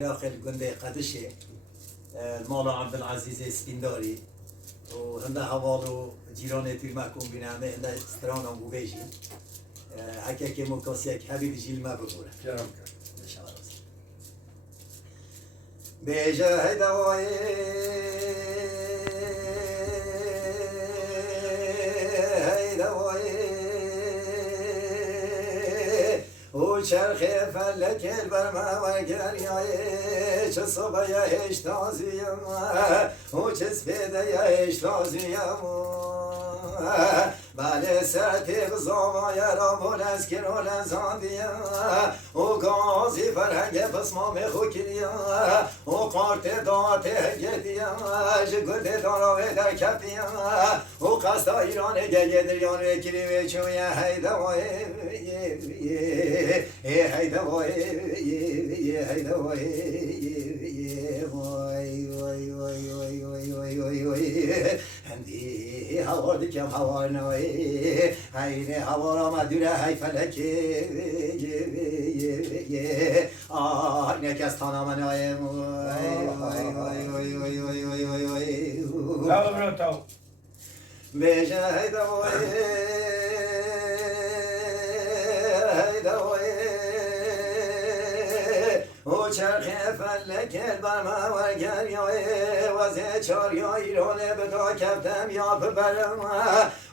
داخل قندي قدشه المولى عبد العزيز اسكندري وهنده حوالو جيران توی محکوم بینامه هنده استران هم بویجی هکه که مکاسیک حبیب جیل ما بگوره جرم کرد بیجه هیدوای و چرخ فلک البرما و گریه چه صبح یهش تازیم و چه سپیده یهش تازیم بله سرتی بزامای را بولز کرو لزاندیم و گازی فرهنگ پسمام خوکریم و قارت دات گدیم جگل داراوه در کفتیم و قصد ایران گدریان وکری و چویه هیدوای هیدوای هیدوای هندی هوا دکم هوا نوی هینه هوا را مدونه هی فلکی نکس تانا منوی بیجه هیدوای و چرخ فلک برما و گریه وزه چاریا ایرانه بدا کفتم یا ببرم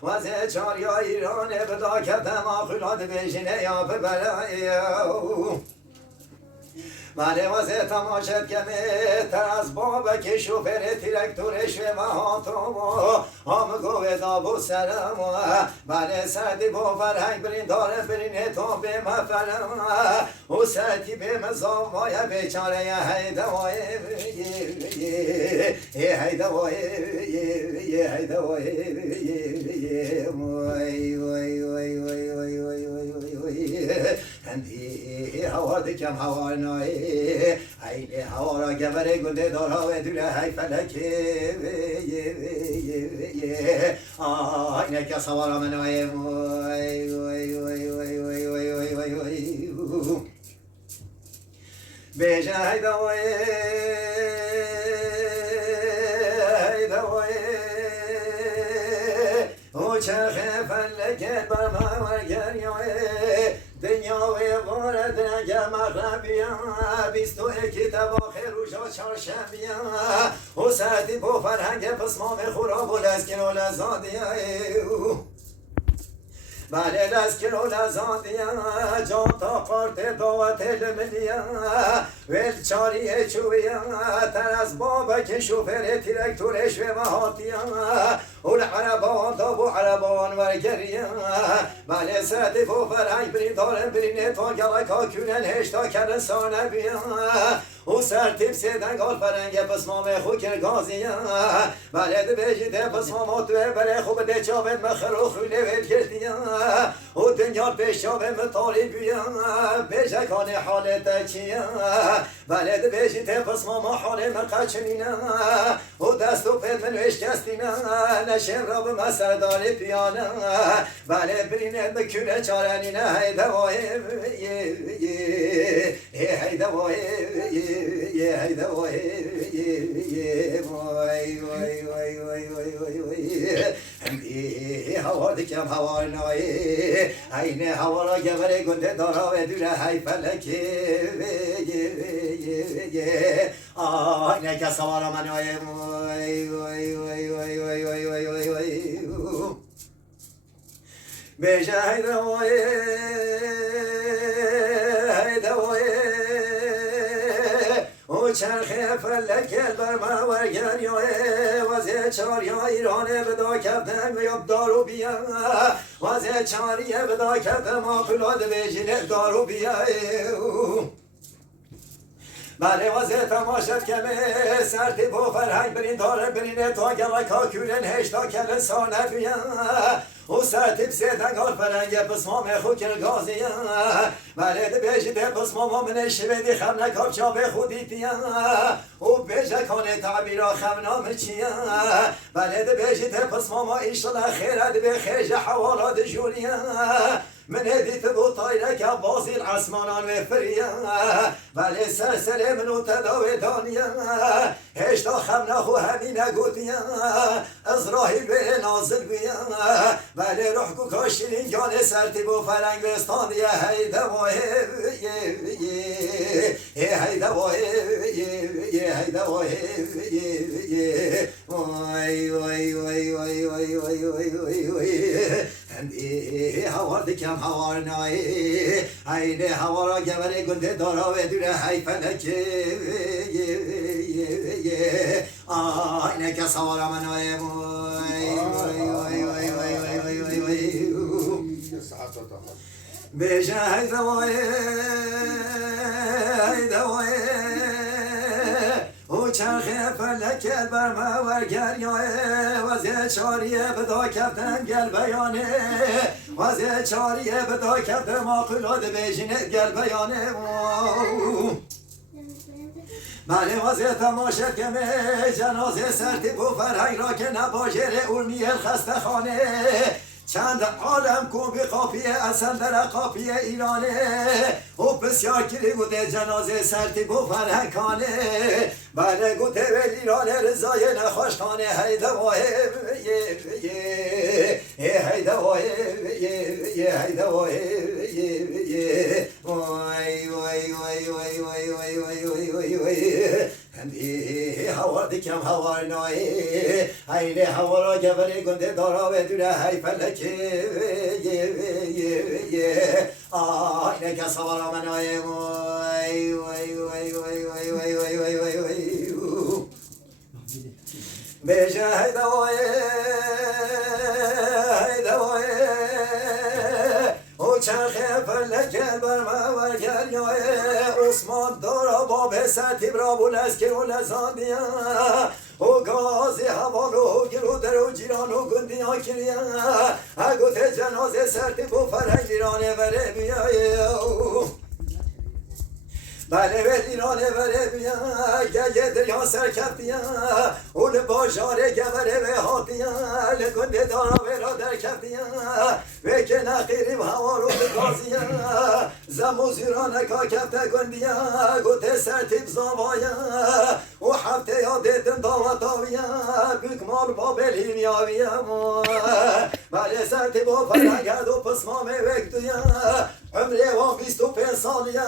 وزه چاریا ایرانه بدا کفتم آخلات بشینه یا ببرم من واسه تماشت کمه تر از بابا که شوفر ترکتورش و مهاتم هم گوه دابو سرم من سردی با فرهنگ برین داره برین تا به مفرم و سردی به مزامای بیچاره هیدوای هیدوای هیدوای هندی هوا دکم هوا نایی هیلی هوا را گبره گنده دارا و دوله هی فلکه اینکه سوا را منوی بیجه هیدوی و چرخ فلکت برما و گریه دنیا و وارد نگه مغربیم بیست و اکی تباخه روژا چارشنبیم و سردی با فرهنگ پسمام خورا و لزکن و لزادیم بله لزکن و لزادیم جان تا قارت داوت لمدیم ول چاری چوبیم تر از بابا که شوفر ترکتورش و مهاتیم والعربان دابو عربان ورگریم بله سردی با فرهنگ برین دارم برین تا گلکا کونن هشتا کرن سانه بیم و سرتیب سیدن گال فرنگ پسمام خوکر گازیم بله ده بجیده پسمامات و بره خوب ده چاوید مخرو خونه وید کردیم و دنیا پیش چاوید مطاری بیم بجکان حالت چیم بله ده بجیده پسمام حال مقچنیم و دست و پید منو اشکستیم نشین را به مسردان پیانم بله برینه بکنه چارنینه هیدوای هیدوای هیدوای هندی هوا دکم هوا نایی اینه هوا را گبره گنده دارا و دوله هی فلکی اینه که سوا را منوی بیجه هیدوای و چرخ فلک برما و گریه وزه چاریا ایرانه بدا کفتم یاب دارو بیم وزه چاریه بدا کفتم آفلاد بیجینه دارو بیم بله وزه تماشت کمه سردی با فرهنگ برین داره برینه تا گلکا کونن هشتا کلن سانه بیم و سرتیب سیدن گال فرنگ پسمام خوکر گازیم بله ده بیجیده پسمام من شویدی خم نکاب چاوه خودی تیم و بیجکانه تعبیرا خم نام چیم بله ده بیجیده پسمام ایشالا خیرد به خیج حوالات جوریم من هديت بو طايرك بازی العسمانان وفریا ولی سرسر منو تداوی دانیا هشتا خم نخو همین نگوتیا ازراحیل بره نازل بیا ولی روح کو کاشتین جان سرتی بو فرنگستان یا هی دواه هی دواه هی دواه وای وای وای وای وای وای وای وای هندی هوار دکم هوار نای هیده هوارا گبره گنده دارا و دوره هی فلکه اینه که سوارا منای وای وای وای وای وای وای وای وای بیشه هی دوای هی دوای او چرخه فلکت بر مورگر یاه وزه چاریه بدا کفتن گل بیانه وزه چاریه بدا کفتن ماقلاد بیجینه گل بیانه بله وزه تماشت کمه جنازه سرتی بو فرهنگ را که نباجره علمی الخسته خانه چند عالم کو بی قافیه اصل در قافیه ایرانه او بسیار کلی گوته جنازه سرتی بو فرهنگانه بله گوته به ایران رضای نخوشخانه هیده واه هیده واه هیده واه وای وای وای وای وای وای وای وای وای هندی هوار دکم هوار نای هیده هوارا گبره گنده دارا و دوره هی فلکه اینه که سوارا منای وای وای وای وای وای وای وای وای وای وای بیشه هیده وای هیده وای او چرخه فلکل بر مورگر یای عثمان دارا باب سرتیب را بولسکر و لزاندیا او گازی حوالو گرو درو جیران و گندیا کریا اگوت جنازه سرتیب و فرهنگ ایرانه وره بیای بله به ایرانه وره بیا گه دریا سرکفتیا اول باجاره گوره به هاتیا لکنده دارا برا در کفتیا و که نخیریم هوا رو به گازیا زمو زیرانه کا کفته گندیا گوته سرتیب زاوایا و هفته یادتن داوتاویا بکمال بابل هیمیاویا بله سرتیب و فرنگرد و پسمامه وکتویا عمره و 25 سالیا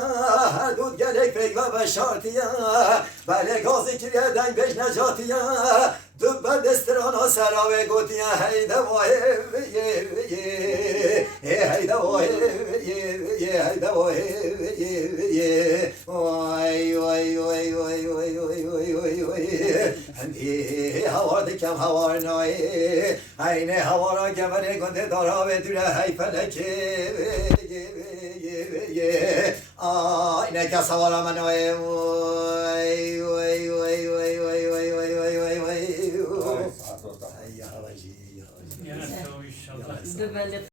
هر دود گلک فکر و بشارتیا بله گازی کریه دنگ بش نجاتیا دو بند استرانا سراوه گوتیا هیده واه هیده واه هیده واه وای وای وای وای وای وای وای وای هندی هوار دکم هوار نای اینه هوارا گبره گنده دارا و دوره هی فلکه اینه که سوارا منای وای وای وای وای وای وای وای وای وای وای Ya, inşallah.